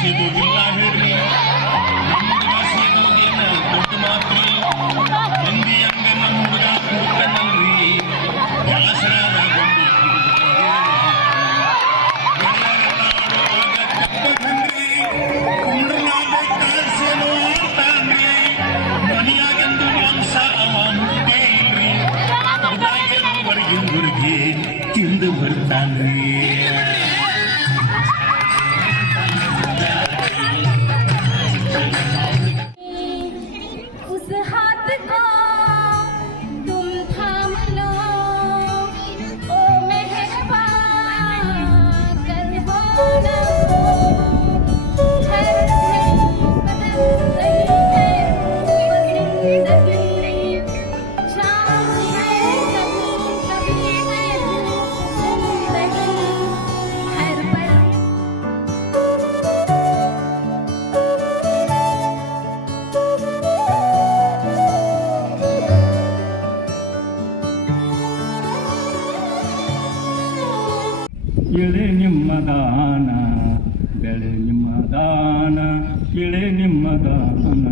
ದುಡ್ಡಿಲ್ಲ ಹೇಳ್ರಿ ನಮ್ಮ ಸೇದೋದೇನ ದುಡ್ಡು ಮಾತ್ರಿ ಮಂದಿ ಹಂಗ ನಮ್ಮ ಹುಡುಗ ಕೂತನಲ್ರಿ ಬ್ಯಾಸರಾದ ಮನಿಯಾಗೆಂದು ಮಾಂಸ ಅವ ಮುಟ್ಟೇ ಇಲ್ರಿ ಹೊರಗಿಂದುರ್ಗಿ ತಿಂದು ಬರ್ತಾನ್ರಿ ಇಳೆ ನಿಮ್ಮ ದಾನ ಬೆಳೆ ನಿಮ್ಮ ದಾನ ಇಳೆ ನಿಮ್ಮ ದಾನ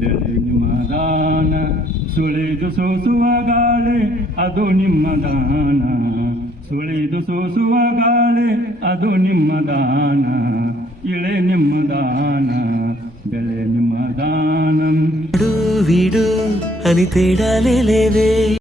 ಬೆಳೆ ನಿಮ್ಮ ದಾನ ಸುಳಿದು ಸೋಸುವ ಗಾಳಿ ಅದು ನಿಮ್ಮ ದಾನ ಸುಳಿದು ಸೋಸುವ ಗಾಳಿ ಅದು ನಿಮ್ಮ ದಾನ ಇಳೆ ನಿಮ್ಮ ದಾನ ಬೆಳೆ ನಿಮ್ಮ ದಾನ వీడు అని తేడాలే లేవే